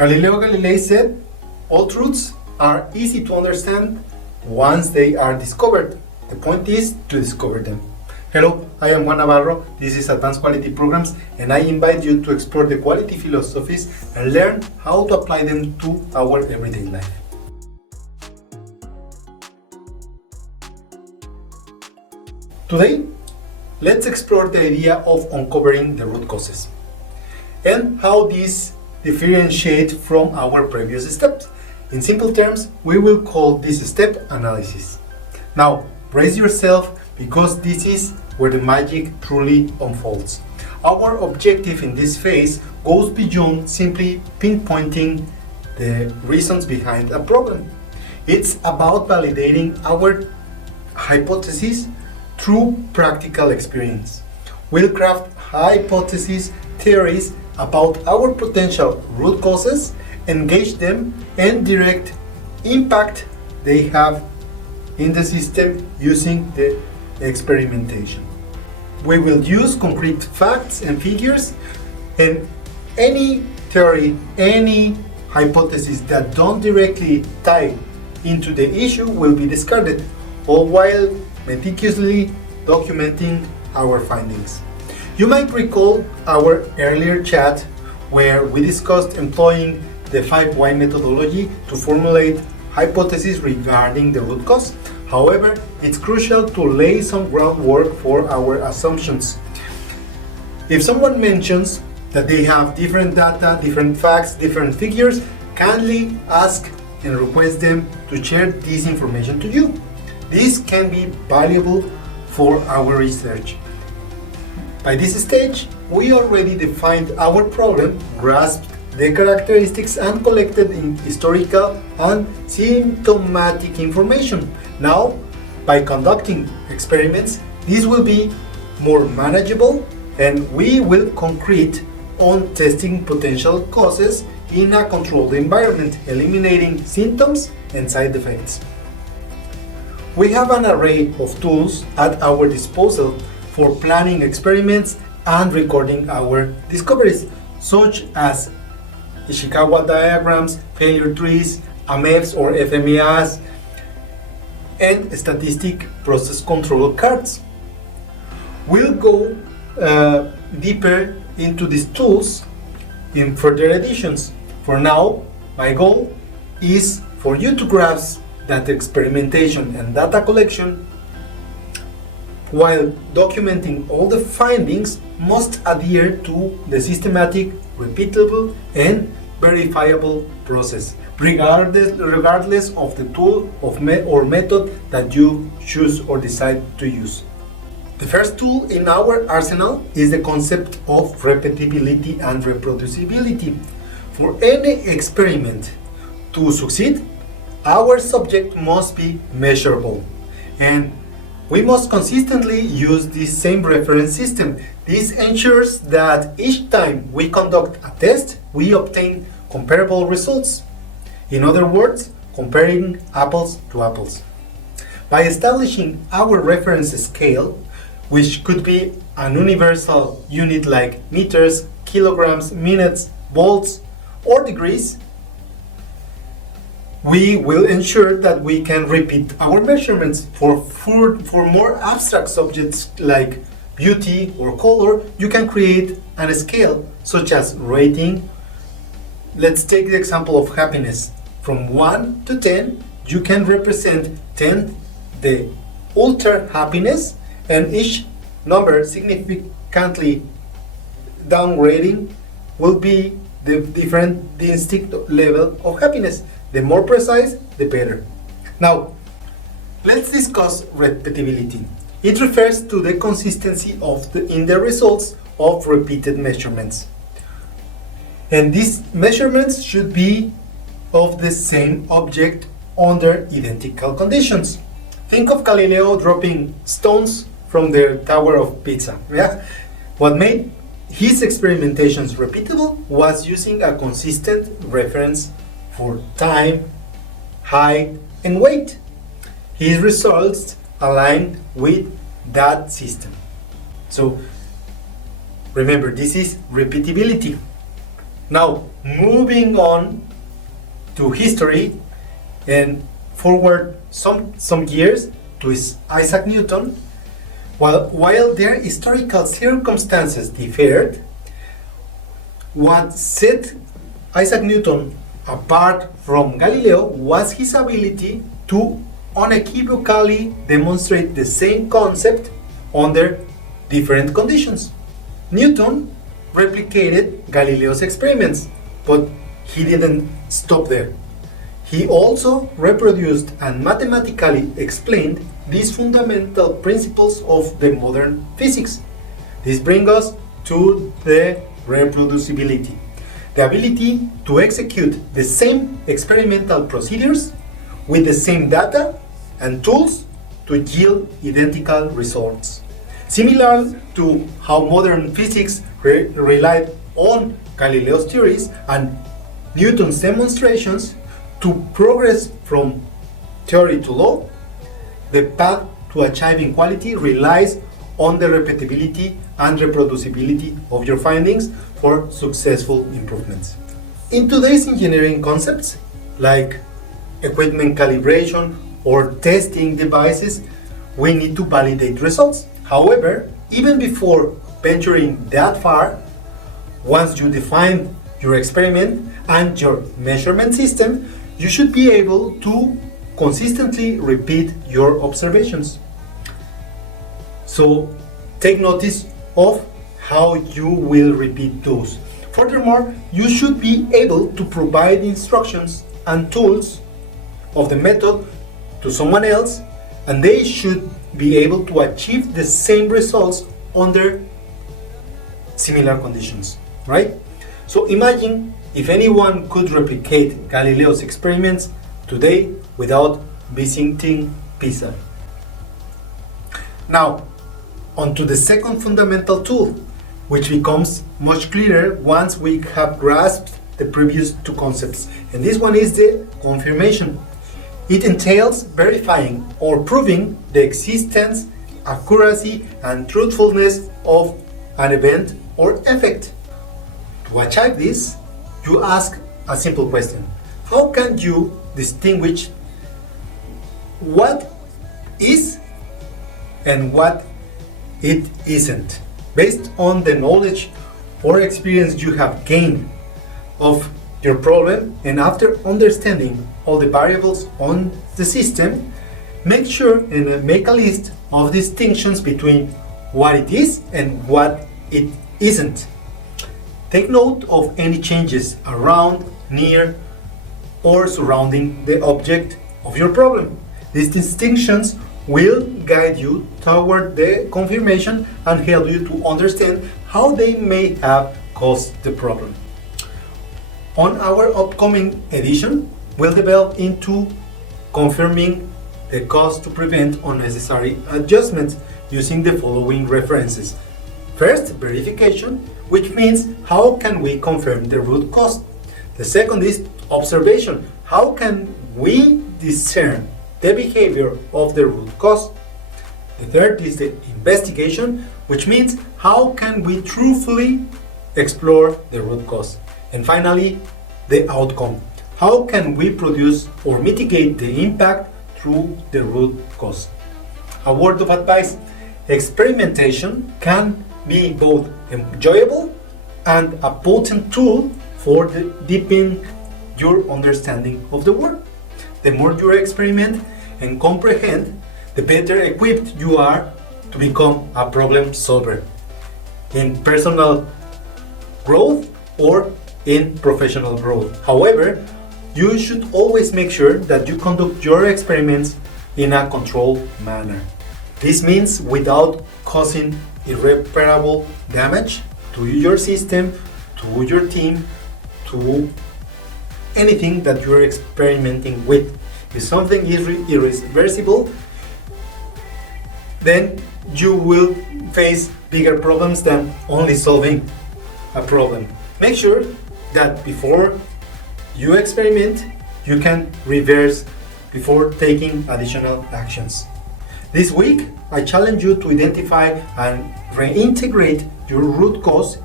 Galileo Galilei said, all truths are easy to understand once they are discovered. The point is to discover them. Hello, I am Juan Navarro. This is Advanced Quality Programs, and I invite you to explore the quality philosophies and learn how to apply them to our everyday life. Today, let's explore the idea of uncovering the root causes and how these differentiate from our previous steps. In simple terms, we will call this step analysis. Now, brace yourself because this is where the magic truly unfolds. Our objective in this phase goes beyond simply pinpointing the reasons behind a problem. It's about validating our hypothesis through practical experience. We'll craft hypothesis theories about our potential root causes, engage them, and direct impact they have in the system using the experimentation. We will use concrete facts and figures, and any theory, any hypothesis that don't directly tie into the issue will be discarded, all while meticulously documenting our findings. You might recall our earlier chat where we discussed employing the 5 why methodology to formulate hypotheses regarding the root cause. However, it's crucial to lay some groundwork for our assumptions. If someone mentions that they have different data, different facts, different figures, kindly ask and request them to share this information to you. This can be valuable for our research. By this stage, we already defined our problem, grasped the characteristics, and collected historical and symptomatic information. Now, by conducting experiments, this will be more manageable, and we will concrete on testing potential causes in a controlled environment, eliminating symptoms and side effects. We have an array of tools at our disposal for planning experiments and recording our discoveries, such as Ishikawa diagrams, failure trees, AMEFs or FMEAs, and statistic process control cards. We'll go deeper into these tools in further editions. For now, my goal is for you to grasp that experimentation and data collection, while documenting all the findings, must adhere to the systematic, repeatable, and verifiable process, regardless of the tool or method that you choose or decide to use. The first tool in our arsenal is the concept of repeatability and reproducibility. For any experiment to succeed, our subject must be measurable, and we must consistently use this same reference system. This ensures that each time we conduct a test, we obtain comparable results. In other words, comparing apples to apples. By establishing our reference scale, which could be an universal unit like meters, kilograms, minutes, volts, or degrees, we will ensure that we can repeat our measurements. For more abstract subjects like beauty or color, you can create a scale such as rating. Let's take the example of happiness. From 1 to 10, you can represent 10 the ultra happiness, and each number significantly downgrading will be the different distinct level of happiness. The more precise, the better. Now, let's discuss repeatability. It refers to the consistency in the results of repeated measurements. And these measurements should be of the same object under identical conditions. Think of Galileo dropping stones from the Tower of Pisa. Yeah? What made his experimentations repeatable was using a consistent reference for time, height, and weight. His results aligned with that system. So remember, this is repeatability. Now, moving on to history and forward some years to Isaac Newton, while their historical circumstances differed, what set Isaac Newton apart from Galileo was his ability to unequivocally demonstrate the same concept under different conditions. Newton replicated Galileo's experiments, but he didn't stop there. He also reproduced and mathematically explained these fundamental principles of the modern physics. This brings us to the reproducibility, the ability to execute the same experimental procedures with the same data and tools to yield identical results. Similar to how modern physics relied on Galileo's theories and Newton's demonstrations to progress from theory to law, the path to achieving quality relies on the repeatability and reproducibility of your findings for successful improvements. In today's engineering concepts, like equipment calibration or testing devices, we need to validate results. However, even before venturing that far, once you define your experiment and your measurement system, you should be able to consistently repeat your observations. So take notice of how you will repeat those. Furthermore, you should be able to provide instructions and tools of the method to someone else, and they should be able to achieve the same results under similar conditions, right? So imagine if anyone could replicate Galileo's experiments today without visiting Pisa. Now, onto the second fundamental tool, which becomes much clearer once we have grasped the previous two concepts. And this one is the confirmation. It entails verifying or proving the existence, accuracy, and truthfulness of an event or effect. To achieve this, you ask a simple question. How can you distinguish what is and what it isn't, based on the knowledge or experience you have gained of your problem? And after understanding all the variables on the system, make sure and make a list of distinctions between what it is and what it isn't. Take note of any changes around, near, or surrounding the object of your problem. These distinctions will guide you toward the confirmation and help you to understand how they may have caused the problem. On our upcoming edition, we'll delve into confirming the cause to prevent unnecessary adjustments using the following references. First, verification, which means how can we confirm the root cause. The second is observation. How can we discern the behavior of the root cause? The third is the investigation, which means how can we truthfully explore the root cause. And finally, the outcome. How can we produce or mitigate the impact through the root cause? A word of advice: experimentation can be both enjoyable and a potent tool for deepening your understanding of the world. The more you experiment and comprehend, the better equipped you are to become a problem solver in personal growth or in professional growth. However, you should always make sure that you conduct your experiments in a controlled manner. This means without causing irreparable damage to your system, to your team, to anything that you're experimenting with. If something is irreversible, then you will face bigger problems than only solving a problem. Make sure that before you experiment, you can reverse before taking additional actions. This week, I challenge you to identify and reintegrate your root cause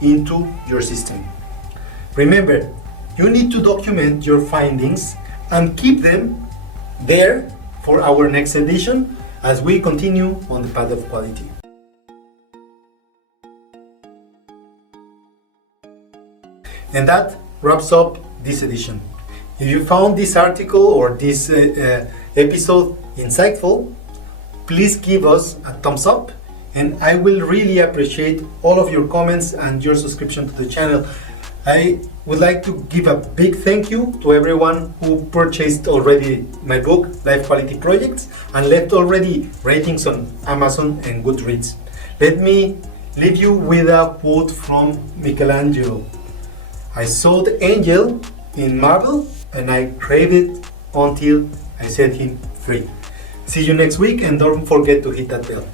into your system. Remember, you need to document your findings and keep them there for our next edition as we continue on the path of quality. And that wraps up this edition. If you found this article or this episode insightful, please give us a thumbs up, and I will really appreciate all of your comments and your subscription to the channel. I would like to give a big thank you to everyone who purchased already my book, Life Quality Projects, and left already ratings on Amazon and Goodreads. Let me leave you with a quote from Michelangelo. I saw the angel in marble and I craved it until I set him free. See you next week, and don't forget to hit that bell.